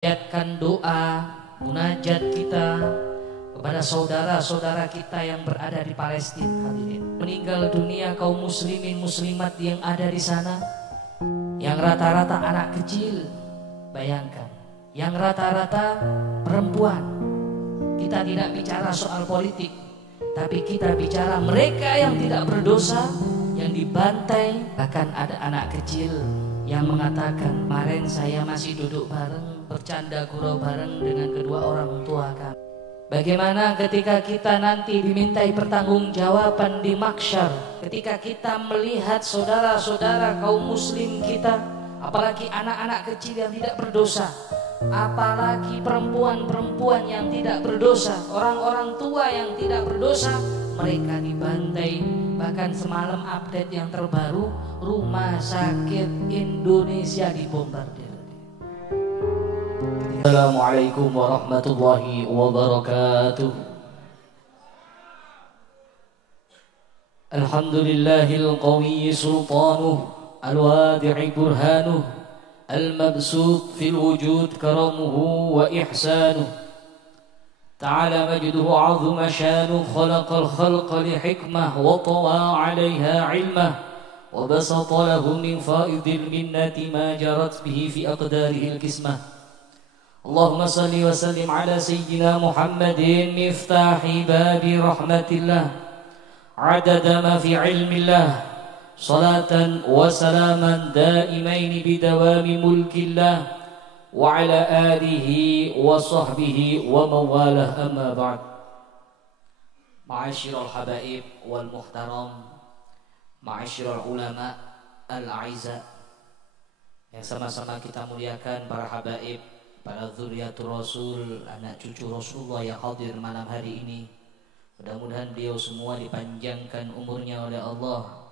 Panjatkan doa, munajat kita kepada saudara-saudara kita yang berada di Palestina, hadirin. Meninggal dunia kaum muslimin muslimat yang ada di sana, yang rata-rata anak kecil, bayangkan, yang rata-rata perempuan. Kita tidak bicara soal politik, tapi kita bicara mereka yang tidak berdosa, yang dibantai. Bahkan ada anak kecil yang mengatakan, kemarin saya masih duduk bareng, bercanda gurau bareng dengan kedua orang tua kami. Bagaimana ketika kita nanti dimintai pertanggungjawaban di mahsyar, ketika kita melihat saudara-saudara kaum muslim kita, apalagi anak-anak kecil yang tidak berdosa, apalagi perempuan-perempuan yang tidak berdosa, orang-orang tua yang tidak berdosa, mereka dibantai. Bahkan semalam update yang terbaru, rumah sakit Indonesia dibombardir. Assalamualaikum warahmatullahi wabarakatuh. Alhamdulillahil qawiyyi sultanuh, al-wadi'i burhanuh, al-mabsut fil wujud karamuhu wa ihsanuh. تعالى مجده عظم شانه خلق الخلق لحكمة وطوى عليها علمه وبسط له من فائض المنة ما جرت به في أقداره القسمة. اللهم صل وسلم على سيدنا محمد مفتاح باب رحمة الله عدد ما في علم الله صلاة وسلاما دائمين بدوام ملك الله وعلى آله وصحبه ومن والاه أما بعد. معاشر الحبائب والمحترم، معاشر العلماء الأعزاء, yang sama-sama kita muliakan para habaib, para dzurriyyatur Rasul, anak cucu Rasulullah yang hadir malam hari ini. Mudah-mudahan beliau semua dipanjangkan umurnya oleh Allah,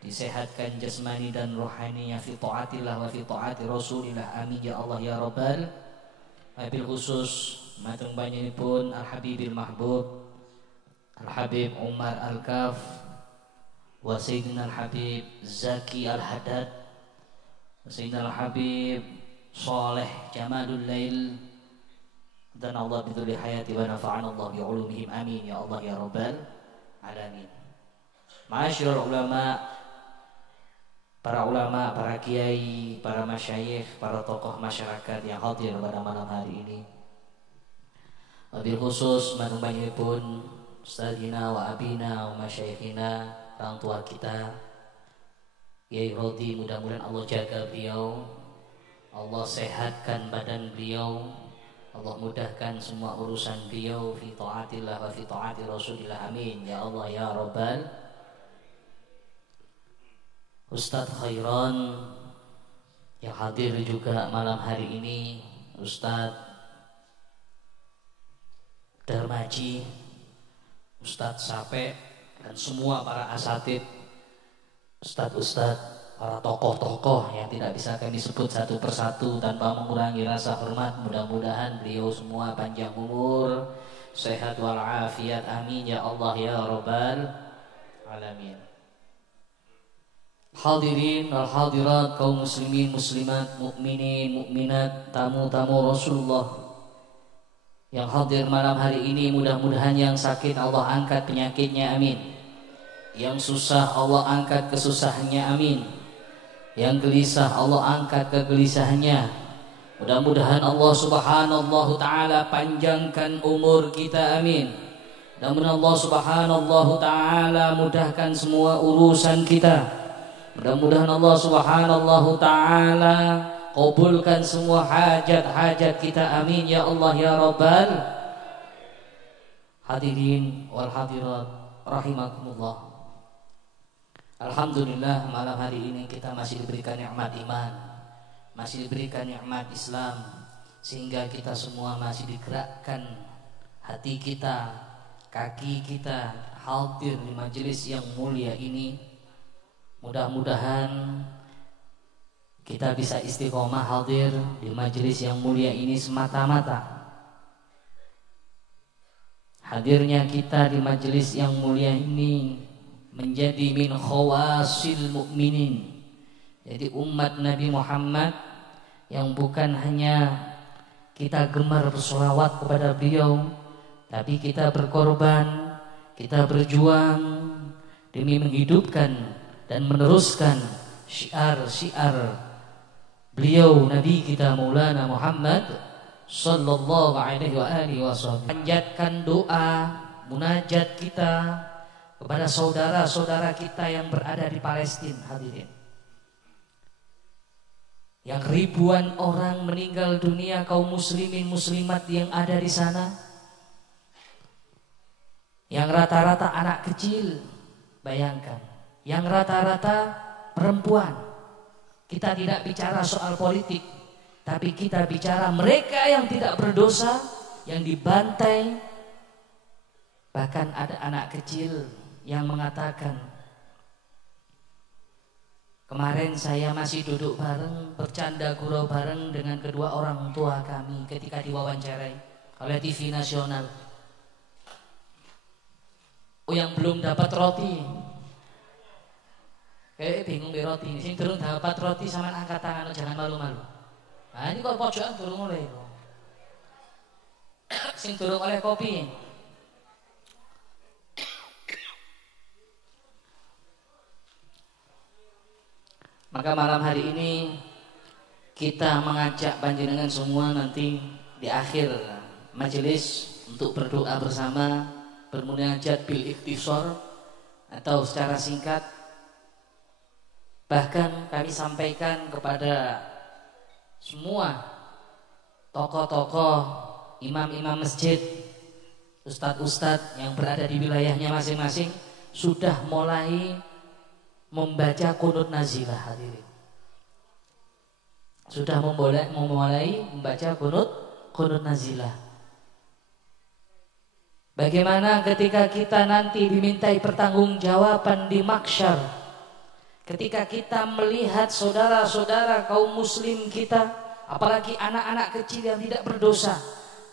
disehatkan jasmani dan rohaninya fi taatillah wa fi taati Rasulillah, amin ya Allah ya Rabbal. Wabil khusus mateng panjenenganipun Al Habibil Mahbub Al Habib Umar Al Kaf wa Sayyidina Al Habib Zaki Al Haddad, Sayyidina Al Habib Saleh Jamalul Lail, dan Allah bidulli hayati wa nafa'ana Allah bi ulumihim, amin ya Allah ya Rabbal alamin. Ma'asyiral ulama, para ulama, para kiai, para masyayikh, para tokoh masyarakat yang hadir pada malam hari ini. Wabil khusus manumbanipun ustadzina wa abina wa masyayikhina, orang tua kita Kiai Rodi, mudah-mudahan Allah jaga beliau, Allah sehatkan badan beliau, Allah mudahkan semua urusan beliau fi taatillah wa fi taati Rasulillah, amin ya Allah ya Rabbal. Ustadz Khairon yang hadir juga malam hari ini, Ustadz Darmaji, Ustadz Sape, dan semua para asatid, Ustadz-ustadz, para tokoh-tokoh yang tidak bisa kami sebut satu persatu tanpa mengurangi rasa hormat. Mudah-mudahan beliau semua panjang umur, sehat walafiat, amin ya Allah ya Rabbal alamin. Hadirin wal hadirat, kaum muslimin muslimat, mukminin mukminat, tamu-tamu Rasulullah yang hadir malam hari ini, mudah-mudahan yang sakit Allah angkat penyakitnya, amin. Yang susah Allah angkat kesusahannya, amin. Yang gelisah Allah angkat kegelisahannya. Mudah-mudahan Allah subhanahu ta'ala panjangkan umur kita, amin. Mudah-mudahan Allah subhanahu ta'ala mudahkan semua urusan kita. Mudah-mudahan Allah subhanahu ta'ala kabulkan semua hajat-hajat kita, amin ya Allah ya Rabbal. Hadirin wal hadirat rahimakumullah, alhamdulillah malam hari ini kita masih diberikan nikmat iman, masih diberikan nikmat Islam, sehingga kita semua masih digerakkan hati kita, kaki kita hadir di majelis yang mulia ini. Mudah-mudahan kita bisa istiqomah hadir di majelis yang mulia ini semata-mata hadirnya kita di majelis yang mulia ini menjadi min khawasil mu'minin, jadi umat Nabi Muhammad yang bukan hanya kita gemar bersolawat kepada beliau, tapi kita berkorban, kita berjuang demi menghidupkan dan meneruskan syiar-syiar beliau Nabi kita Maulana Muhammad sallallahu alaihi wasallam. Panjatkan doa, munajat kita kepada saudara-saudara kita yang berada di Palestina, hadirin. Yang ribuan orang meninggal dunia, kaum muslimin muslimat yang ada di sana, yang rata-rata anak kecil, bayangkan, yang rata-rata perempuan. Kita tidak bicara soal politik, tapi kita bicara mereka yang tidak berdosa, yang dibantai. Bahkan ada anak kecil yang mengatakan, kemarin saya masih duduk bareng, bercanda gurau bareng dengan kedua orang tua kami ketika diwawancarai oleh TV nasional. Oh, yang belum dapat roti, kayak bingung be roti. Sing durung dapat roti sama angkat tangan, jangan malu-malu. Nah ini kok pojokan durung oleh. Sing durung oleh kopi. Maka malam hari ini kita mengajak panjenengan semua nanti di akhir majelis untuk berdoa bersama, bermunajat bil ikhtisar atau secara singkat. Bahkan kami sampaikan kepada semua tokoh-tokoh, imam-imam masjid, ustadz-ustadz yang berada di wilayahnya masing-masing sudah mulai membaca qunut nazilah, hadirin. Sudah memulai membaca qunut nazilah. Bagaimana ketika kita nanti dimintai pertanggungjawaban di mahsyar, ketika kita melihat saudara-saudara kaum muslim kita, apalagi anak-anak kecil yang tidak berdosa,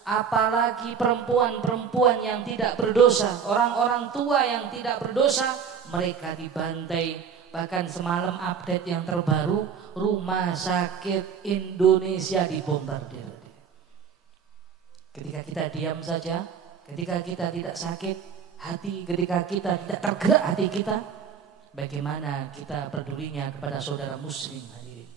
apalagi perempuan-perempuan yang tidak berdosa, orang-orang tua yang tidak berdosa, mereka dibantai. Bahkan semalam update yang terbaru, rumah sakit Indonesia dibombardir. Ketika kita diam saja, ketika kita tidak sakit hati, ketika kita tidak tergerak hati kita, bagaimana kita pedulinya kepada saudara muslim, hadirin.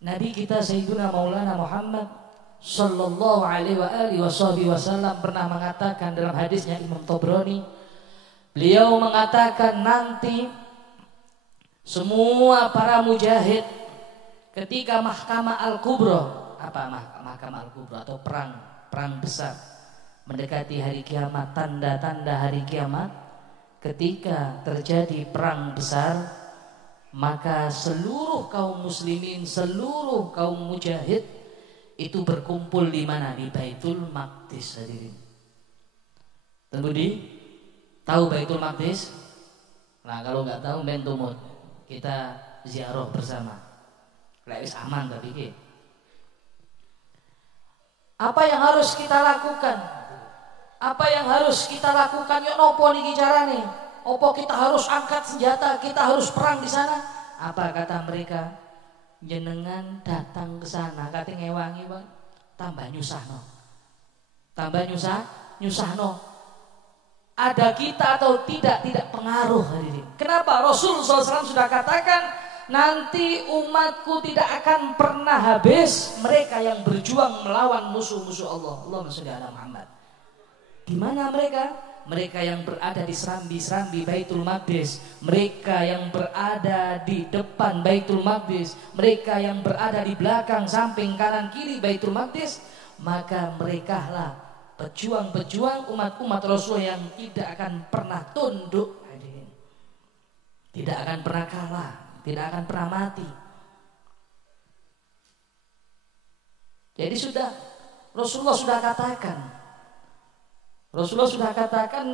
Nabi kita Sayyiduna Maulana Muhammad sallallahu alaihi wasallam pernah mengatakan dalam hadisnya Imam Tabrani, beliau mengatakan nanti semua para mujahid ketika Mahkamah Al-Kubra, apa Mahkamah Al-Kubra atau perang besar mendekati hari kiamat, tanda-tanda hari kiamat, ketika terjadi perang besar, maka seluruh kaum muslimin, seluruh kaum mujahid itu berkumpul di mana? Di Baitul Maqdis, hadirin. Tentu tahu Baitul Maqdis? Nah kalau nggak tahu bentumut, kita ziarah bersama. Lais aman tapi ke. Apa yang harus kita lakukan? Apa yang harus kita lakukan? Yo nopo niki carane? Opo kita harus angkat senjata? Kita harus perang di sana? Apa kata mereka? Jenengan datang ke sana, kate ngewangi bang, tambah nyusahno, tambah nyusahno. Ada kita atau tidak pengaruh, hadirin. Kenapa? Rasul SAW sudah katakan, nanti umatku tidak akan pernah habis mereka yang berjuang melawan musuh-musuh Allah. Allahumma sholli ala Muhammad. Di mana mereka? Mereka yang berada di serambi-serambi Baitul Maqdis, mereka yang berada di depan Baitul Maqdis, mereka yang berada di belakang, samping, kanan, kiri Baitul Maqdis, maka merekalah pejuang-pejuang umat-umat Rasul yang tidak akan pernah tunduk, tidak akan pernah kalah, tidak akan pernah mati. Jadi Rasulullah sudah katakan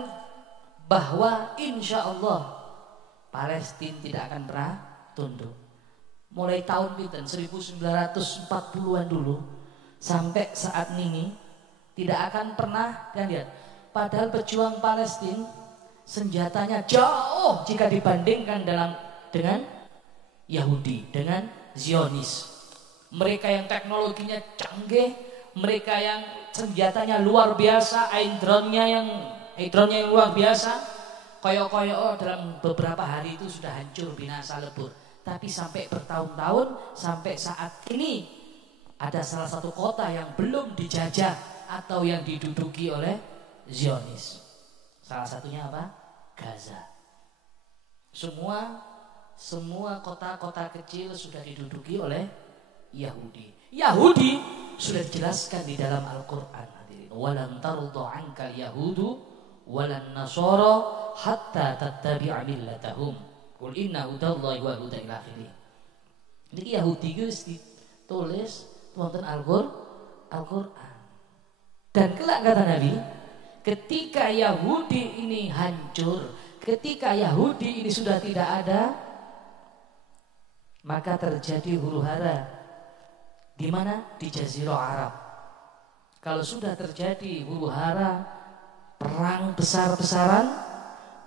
bahwa insya Allah Palestina tidak akan pernah tunduk. Mulai tahun 1940-an dulu sampai saat ini tidak akan pernah, dan lihat, padahal pejuang Palestina senjatanya jauh jika dibandingkan dengan Yahudi, dengan Zionis. mereka yang teknologinya canggih, mereka yang senjatanya luar biasa, drone-nya yang luar biasa, koyok-koyok dalam beberapa hari itu sudah hancur, binasa, lebur. Tapi sampai bertahun-tahun, sampai saat ini ada salah satu kota yang belum dijajah atau yang diduduki oleh Zionis. Salah satunya apa? Gaza. Semua kota-kota kecil sudah diduduki oleh Yahudi. Yahudi sudah dijelaskan di dalam Al-Qur'an. Walan tarudhu 'ankal yahudu walan nasara hatta tattabi'a millatahum. Qul inna hudallahi wa hudal akhirih. Niki Yahudi guys ditulis wonten Al-Qur'an. Dan kelak kata Nabi, ketika Yahudi ini hancur, ketika Yahudi ini sudah tidak ada, maka terjadi huru-hara. Di mana? Di Jazirah Arab. Kalau sudah terjadi huru-hara, perang besar-besaran,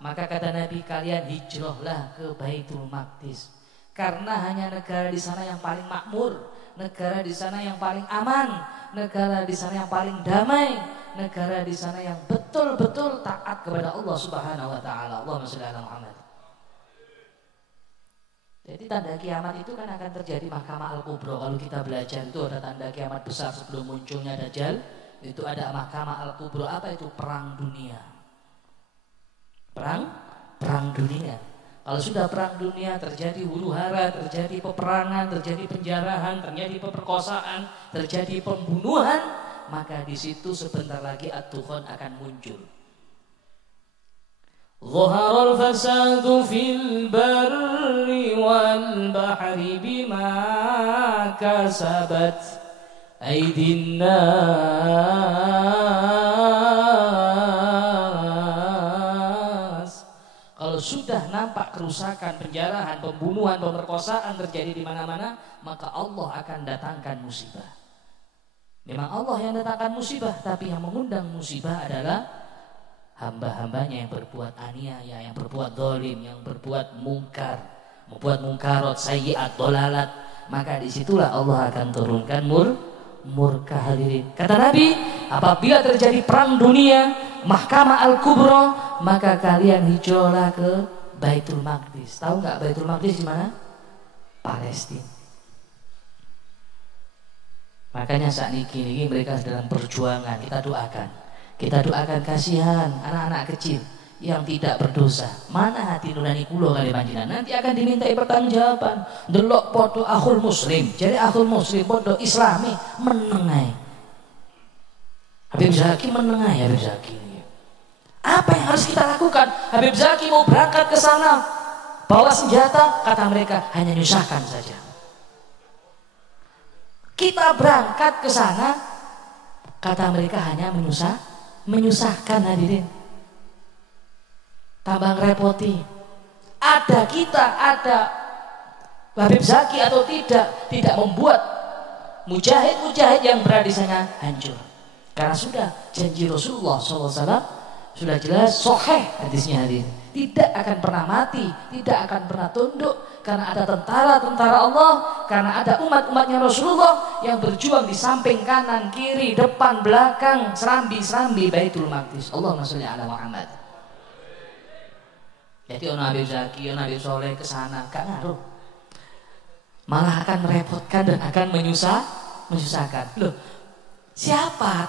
maka kata Nabi, kalian hijrahlah ke Baitul Maqdis. Karena hanya negara di sana yang paling makmur, negara di sana yang paling aman, negara di sana yang paling damai, negara di sana yang betul-betul taat kepada Allah Subhanahu wa taala. Allahumma shalli ala Muhammad. Jadi tanda kiamat itu kan akan terjadi Mahkamah Al-Kubra. Kalau kita belajar itu ada tanda kiamat besar sebelum munculnya Dajjal. Itu ada Mahkamah Al-Kubra. Apa itu? Perang dunia. Perang dunia. Kalau sudah perang dunia, terjadi huru-hara, terjadi peperangan, terjadi penjarahan, terjadi pemerkosaan, terjadi pembunuhan, maka di situ sebentar lagi Ad-Dukhan akan muncul. Zaharal fasadu fil barri wal bahri bima kasabat aydin nas. Kalau sudah nampak kerusakan, penjarahan, pembunuhan, pemerkosaan terjadi di mana-mana, maka Allah akan datangkan musibah. Memang Allah yang datangkan musibah, tapi yang mengundang musibah adalah hamba-hambanya yang berbuat aniaya, yang berbuat zalim, yang berbuat mungkar, membuat mungkarat, sayyi'at, dolalat. Maka disitulah Allah akan turunkan murka hadirin. Kata Nabi, apabila terjadi perang dunia, Mahkamah Al-Kubra, maka kalian hijrahlah ke Baitul Maqdis. Tahu nggak Baitul Maqdis di mana? Palestina. Makanya saat ini mereka dalam perjuangan. Kita doakan kasihan anak-anak kecil yang tidak berdosa. Mana hati nurani kula kali panjenengan? Nanti akan dimintai pertanggungjawaban. Delok podo akhul muslim. Jadi akhul muslim podo islami menengai. Habib Zaki menengai Habib Zaki. Apa yang harus kita lakukan? Habib Zaki mau berangkat ke sana, bawa senjata, kata mereka hanya nyusahkan saja. Kita berangkat ke sana, kata mereka hanya menyusahkan hadirin. Tambah ngerepoti. Ada kita, ada Habib Zaki atau tidak membuat mujahid-mujahid yang berada di sana hancur. Karena sudah janji Rasulullah SAW sudah jelas sahih hadisnya hadirin. Tidak akan pernah mati, tidak akan pernah tunduk, karena ada tentara-tentara Allah, karena ada umat-umatnya Rasulullah yang berjuang di samping kanan, kiri, depan, belakang, serambi-serambi Baitul Maqdis. Allahumma sholli ala Muhammad. Jadi ono Habib Zaki, ono Habib Soleh ke sana, gak ngaruh. Malah akan merepotkan dan akan menyusahkan. Loh, siapa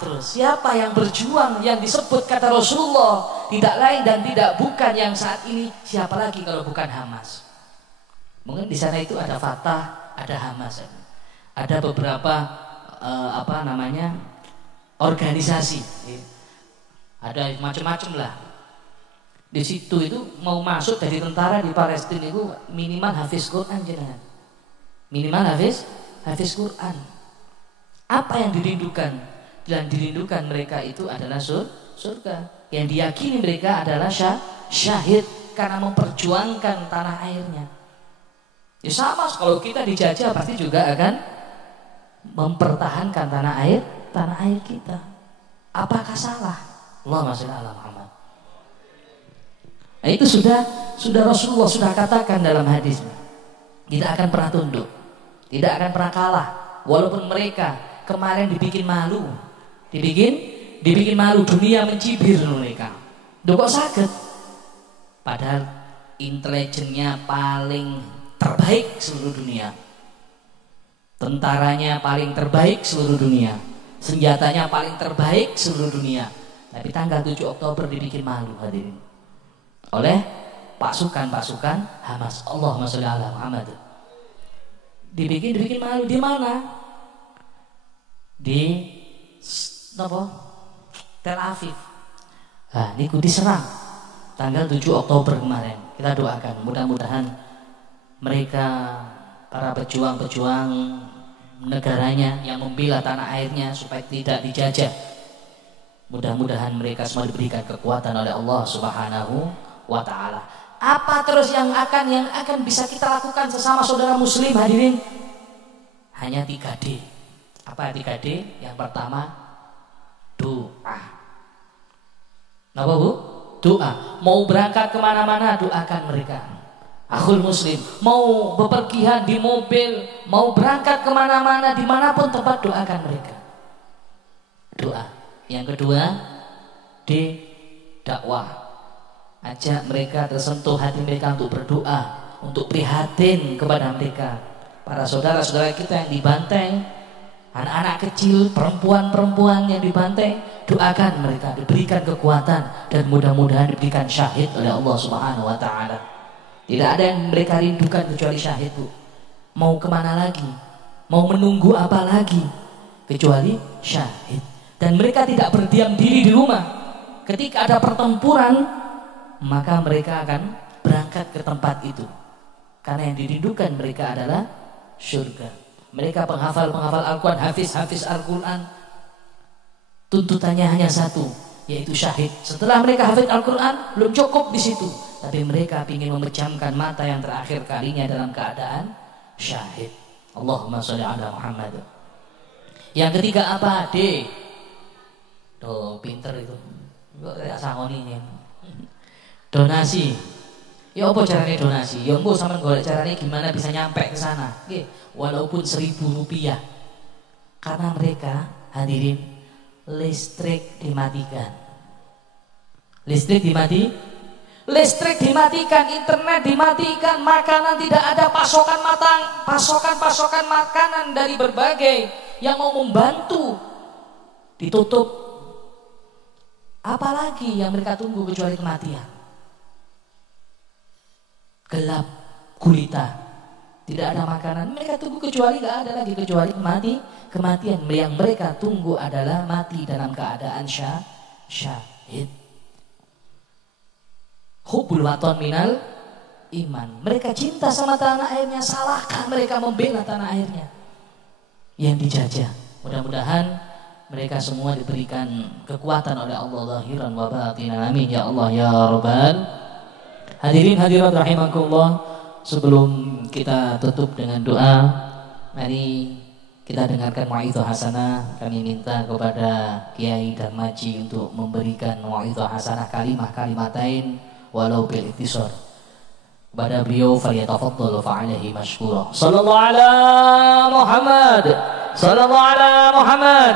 yang berjuang yang disebut kata Rasulullah tidak lain dan tidak bukan yang saat ini, siapa lagi kalau bukan Hamas? Mungkin di sana itu ada Fatah, ada Hamas, ada beberapa organisasi, ada macam-macam lah. Di situ itu mau masuk dari tentara di Palestina itu minimal hafiz Quran jenengan, minimal hafiz Quran. Apa yang dirindukan? Yang dirindukan mereka itu adalah surga. Yang diyakini mereka adalah syahid karena memperjuangkan tanah airnya. Ya sama, kalau kita dijajah pasti juga akan mempertahankan tanah air kita. Apakah salah? Allahumma sholli ala Muhammad. Nah, itu sudah Rasulullah sudah katakan dalam hadisnya. Tidak akan pernah tunduk, tidak akan pernah kalah. Walaupun mereka kemarin dibikin malu, dibikin malu, dunia mencibir mereka. Duh kok saged? Padahal intelijennya paling terbaik seluruh dunia. Tentaranya paling terbaik seluruh dunia. Senjatanya paling terbaik seluruh dunia. Tapi tanggal 7 Oktober dibikin malu hadirin oleh pasukan-pasukan Hamas. Allahumma sholli ala Muhammad. Dibikin malu di mana? Di Tel Aviv. Nah, niku diserang tanggal 7 Oktober kemarin. Kita doakan mudah-mudahan mereka para pejuang-pejuang negaranya yang membela tanah airnya supaya tidak dijajah. Mudah-mudahan mereka semua diberikan kekuatan oleh Allah Subhanahu wa ta'ala. Apa terus yang akan bisa kita lakukan sesama saudara muslim hadirin? Hanya 3D. Apa 3D? Yang pertama, doa. Apa bu? Doa. Mau berangkat kemana-mana, doakan mereka. Akhul muslim, mau bepergian di mobil, mau berangkat kemana-mana, dimanapun tempat, doakan mereka. Doa. Yang kedua, dakwah. Ajak mereka tersentuh hati mereka untuk berdoa, untuk prihatin kepada mereka. Para saudara-saudara kita yang dibantai, anak-anak kecil, perempuan-perempuan yang dibantai, doakan mereka, diberikan kekuatan dan mudah-mudahan diberikan syahid oleh Allah Subhanahu wa ta'ala. Tidak ada yang mereka rindukan kecuali syahid, bu. Mau kemana lagi? Mau menunggu apa lagi? Kecuali syahid. Dan mereka tidak berdiam diri di rumah. Ketika ada pertempuran, maka mereka akan berangkat ke tempat itu. Karena yang dirindukan mereka adalah surga. Mereka penghafal Al-Quran, hafiz Al-Quran. Tuntutannya hanya satu, yaitu syahid. Setelah mereka hafiz Al-Quran, belum cukup di situ. Tapi mereka ingin memejamkan mata yang terakhir kalinya dalam keadaan syahid. Allahumma sholli ala Muhammad. Yang ketiga apa? Tuh pinter itu. Gak sangoni ini. Donasi. Ya apa caranya donasi? Ya engko sampean golek caranya gimana bisa nyampe ke sana. Nggih, walaupun 1.000 rupiah. Karena mereka hadirin listrik dimatikan. Listrik dimatikan, internet dimatikan, makanan tidak ada, pasokan makanan dari berbagai yang mau membantu ditutup. Apalagi yang mereka tunggu kecuali kematian? Gelap gulita, tidak ada makanan, mereka tunggu kecuali gak ada lagi kecuali kematian. Yang mereka tunggu adalah mati dalam keadaan syahid. Hubbul waton minal iman. Mereka cinta sama tanah airnya, salahkan mereka membela tanah airnya yang dijajah. Mudah-mudahan mereka semua diberikan kekuatan oleh Allah zahiran wa batinan. Amin ya Allah ya Rabbal. Hadirin hadirat rahimakumullah, sebelum kita tutup dengan doa, mari kita dengarkan mau'izah hasanah. Kami minta kepada Kiai Darmaji untuk memberikan mau'izah hasanah kalimatain walau bil ikhtisar. Kepada beliau falyatafaddal fa'alaihi mashkura. Sallallahu ala Muhammad. Sallallahu ala Muhammad.